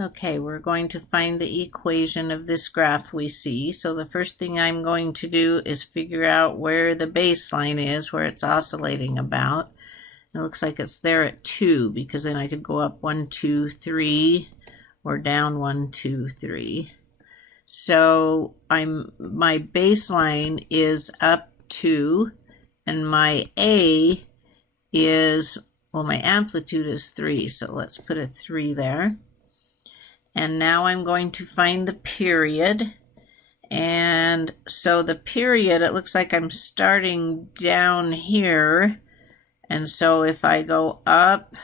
Okay, we're going to find the equation of this graph we see. So the first thing I'm going to do is figure out where the baseline is, where it's oscillating about. It looks like it's there at 2, because then I could go up 1, 2, 3, or down 1, 2, 3. So my baseline is up 2, and my A is, well, my amplitude is 3, so let's put a 3 there. And now I'm going to find the period. And so the period, it looks like I'm starting down here. And so if I go up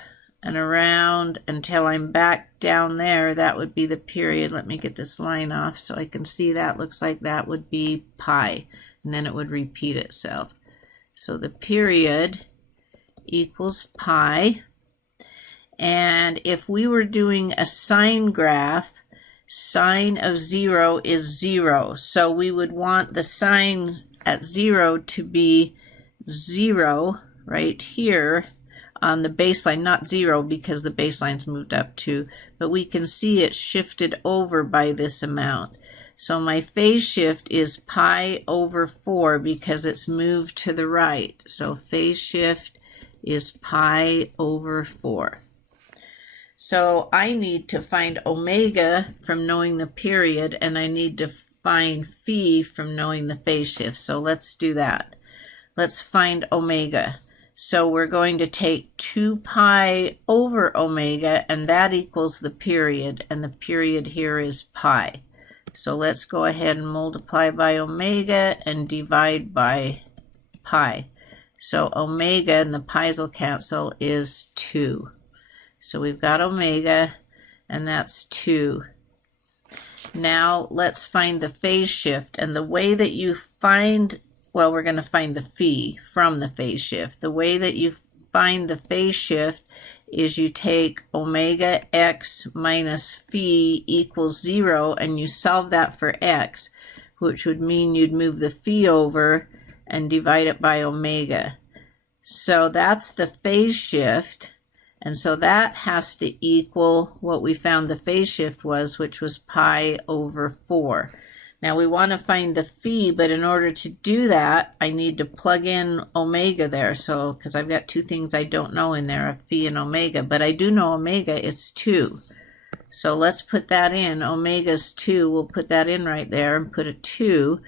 and around until I'm back down there, that would be the period. Let me get this line off so I can see that. Looks like that would be pi. And then it would repeat itself. So the period equals pi. And if we were doing a sine graph, sine of 0 is 0. So we would want the sine at 0 to be 0 right here on the baseline, not 0 because the baseline's moved up 2, but we can see it shifted over by this amount. So my phase shift is pi over 4 because it's moved to the right. So phase shift is pi over 4. So I need to find omega from knowing the period, and I need to find phi from knowing the phase shift. So let's do that. Let's find omega. So we're going to take 2 pi over omega, and that equals the period, and the period here is pi. So let's go ahead and multiply by omega and divide by pi. So omega, and the pi's will cancel, is 2. So we've got omega, and that's 2. Now let's find the phase shift. And the way that you find, well, we're going to find the phi from the phase shift. The way that you find the phase shift is you take omega x minus phi equals 0, and you solve that for x, which would mean you'd move the phi over and divide it by omega. So that's the phase shift. And so that has to equal what we found the phase shift was, which was pi over 4. Now we want to find the phi, but in order to do that, I need to plug in omega there. So, because I've got two things I don't know in there, a phi and omega, but I do know omega, it's 2. So let's put that in. Omega's 2, we'll put that in right there and put a 2.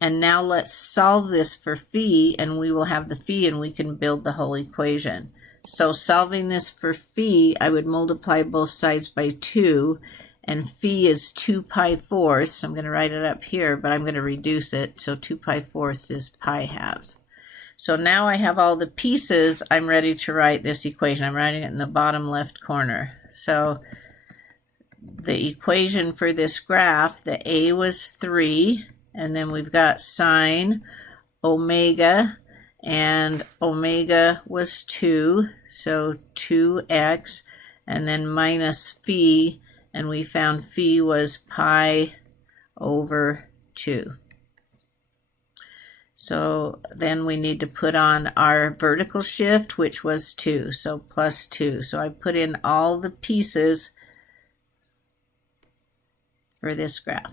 And now let's solve this for phi, and we will have the phi, and we can build the whole equation. So solving this for phi, I would multiply both sides by 2, and phi is 2 pi fourths. I'm going to write it up here, but I'm going to reduce it. So 2 pi fourths is pi halves. So now I have all the pieces. I'm ready to write this equation. I'm writing it in the bottom left corner. So the equation for this graph, the A was 3, and then we've got sine omega, and omega was 2, so 2x, and then minus phi, and we found phi was pi over 2. So then we need to put on our vertical shift, which was 2, so plus 2. So I put in all the pieces for this graph.